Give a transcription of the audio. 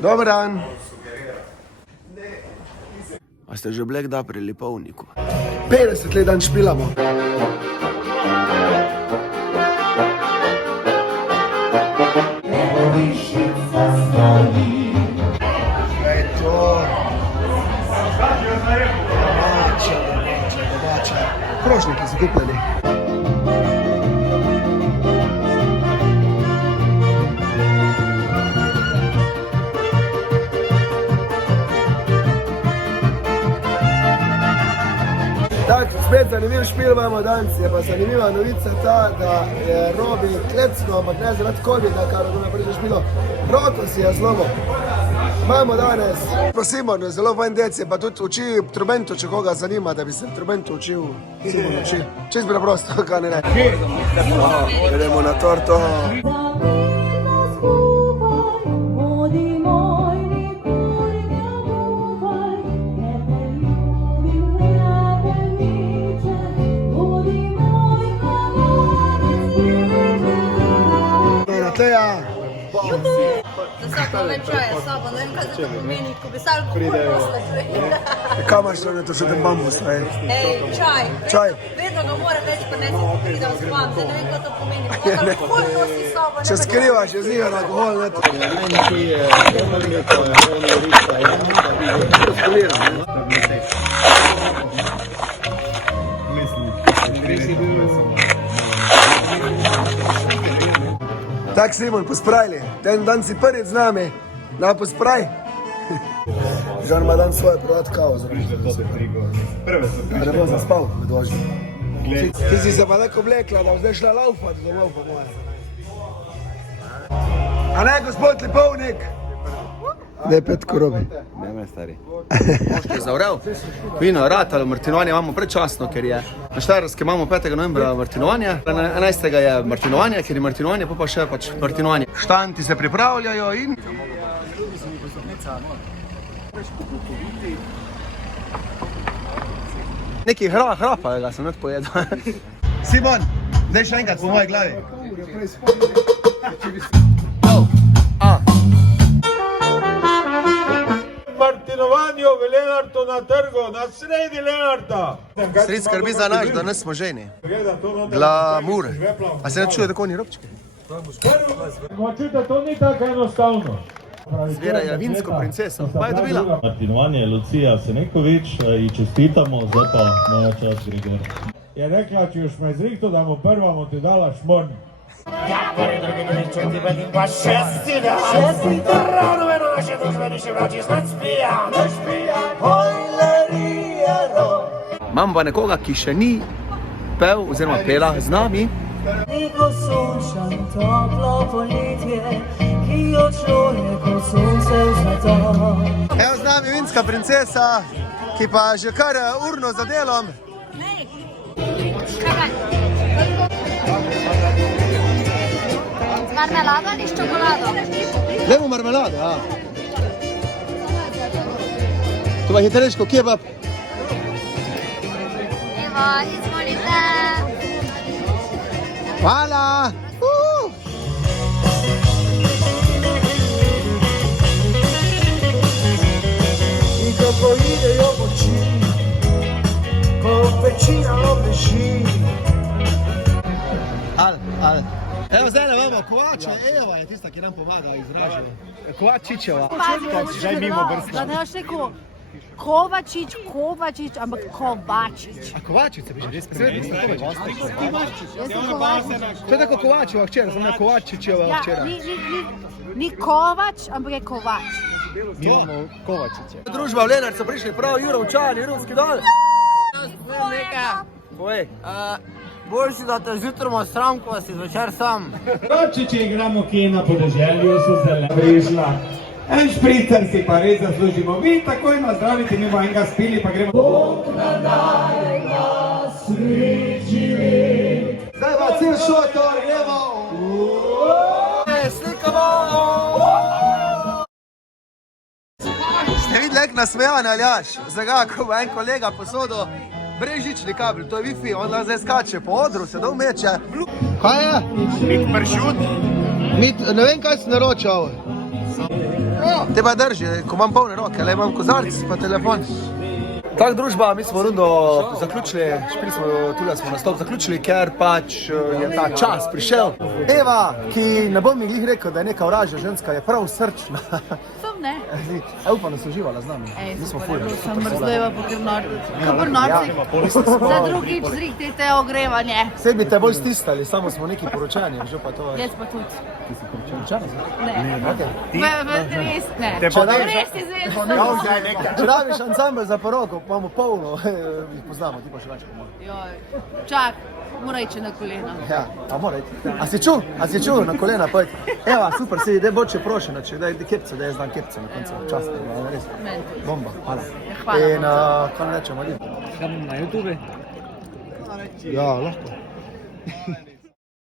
Dobar dan. A ste že bili kdaj pri Lipovniku? 50 let dan špilamo. Kaj je to? Domača. Krožniki so kupljeni. Tak, spet zanimiv špil imamo danes, je pa zanimiva novica ta, da je Robi klecno, ampak ne zaradi covida, kar je naprej že špilo. Roko si je zlomil. Imamo danes Simon, zelo fajn dec, je pa tudi uči trubentu, če koga zanima, da bi se trubentu učil. Simon uči. Čist preprosto, kaj ne ne. Gremo na torto. Da se povečuje sobo, ne vem, kaj se to pomeni, ko bi salko posle. Kaj imaš to, to še ten bambus, ne? Ej, čaj. Čaj. Vedno ga mora več ponesti, ko pride v spam, ne vem, kaj to pomeni. Alkohol nosi sobo, ne? Če skrivaš, je zigar alkohol, ne? Tak, Simon, pospravili. Ten dan si prvič z nami. Na, pospravi. Žan ima dan svoje prodati kavo. Da ne bo zaspal med vožnjo. Ti si se pa neko oblekla, da bo zdaj šla laufati domov po moje. A ne, gospod Lipovnik? Ne, Petko robi. Ne me stari. Moški je zavrel. Vino, ratalo, martinovanje imamo predčasno, ker je na Štajerskem imamo 5. novembra martinovanje. 11. je martinovanje, ker je martinovanje, pa še pač martinovanje. Štanti se pripravljajo in... Neki hrapa, ga sem net pojedel. Simon, daj še enkrat po moji glavi. Martinovanju v Lenartu na trgu, na sredi Lenarta. Sred skrbi za naš, da nas smo ženi. Glamur. A se ne čuje tako ni robčke? Močite, to ni tako enostavno. Zvirajo vinsko princeso. Pa je dobila. Martinovanje Lucija Senekovič, ji čestitamo, zdaj pa moja čast Grigor. Je rekla, če još me izrihto, da mu prva mu ti dala šmorn. Ja, prvi drugi doliček ti bedim pa šesti dan. Šesti dan. Rano veno naše dozveni še vračiš nad spija. Nad spija. Hojlerijero. Imam pa nekoga, ki še ni pel oziroma pela z nami. Neko sončan, toplo poletje, ki odšlo je kot sonce zlato. Evo z nami vinska princesa, ki pa že kar urno za delom. Marmelado ali s čokolado? Dajmo marmelado, ja. To pa hitreško kebab. Evo, izvolite. Hvala! I kako idejo oči, ko večina obleži. Al. Evo zdaj ne imamo Kovača, Eva je tista, ki nam pomaga izražati. Kovačičeva. Žaj mimo brstno. Da ne boš rekel Kovačič, ampak Kovačič. A Kovačica bi že res prezvedli? Jaz sem Kovačič. To je tako Kovačeva včera, sem na Kovačičeva Ja, včera. ni Kovač, ampak je Kovač. Mi imamo Kovačiče. Družba v Lenart so prišli prav, Jurov Čan, Jurovski dol. Povej. Boljši, da te zjutraj sram, ko si zvečer sam. Roči, če igramo kje na podeželju, so zelo prišla. En špricer si pa res zaslužimo. Vi takoj nazdravite, mi bomo enega spili, pa gremo. Bog nadaj nas sreči. Zdaj pa cel šotor, gremo. Slikamo. Ste videli, jak nasmejan Aljaš? Zdaj, ko bo en kolega posodil brezžični kabel, to je Wi-Fi, on zdaj skače po odru, se dol meče. Kaj je? Mit pršut. Ne vem, kaj si naročal. Te pa drži, ko imam polne roke, le imam kozarc pa telefon. Tak družba, mi smo rundo zaključili, špili smo, tule smo nastop zaključili, ker pač je ta čas prišel. Eva, ki ne bom mi glih rekel, da je neka vražja ženska, je prav srčna. Sam ne. Upam, da so uživala z nami. Mi smo ful. Sem mrzljiva po krnorci. Za drugič zrihtite ogrevanje. Sej bi te bolj stisnali, samo smo neki poročani, že pa to je. Jaz pa tudi. Ti si poročani? Ne. Okay. Res ne. Res izvedno. Če rabiš ansambel za poroko, imamo polno, jih poznamo, ti pa še več pomalo. Čak, mora ići na kolena. Ja, a mora iti. A si čuo na kolena pojdi? Evo, super, si ide boče prošeno, če daj kepce, da jaz znam kepce na koncu časta. Res. Bomba, hvala. Hvala. In kaj ne rečemo, ljudi? Na YouTube. Ja, lahko.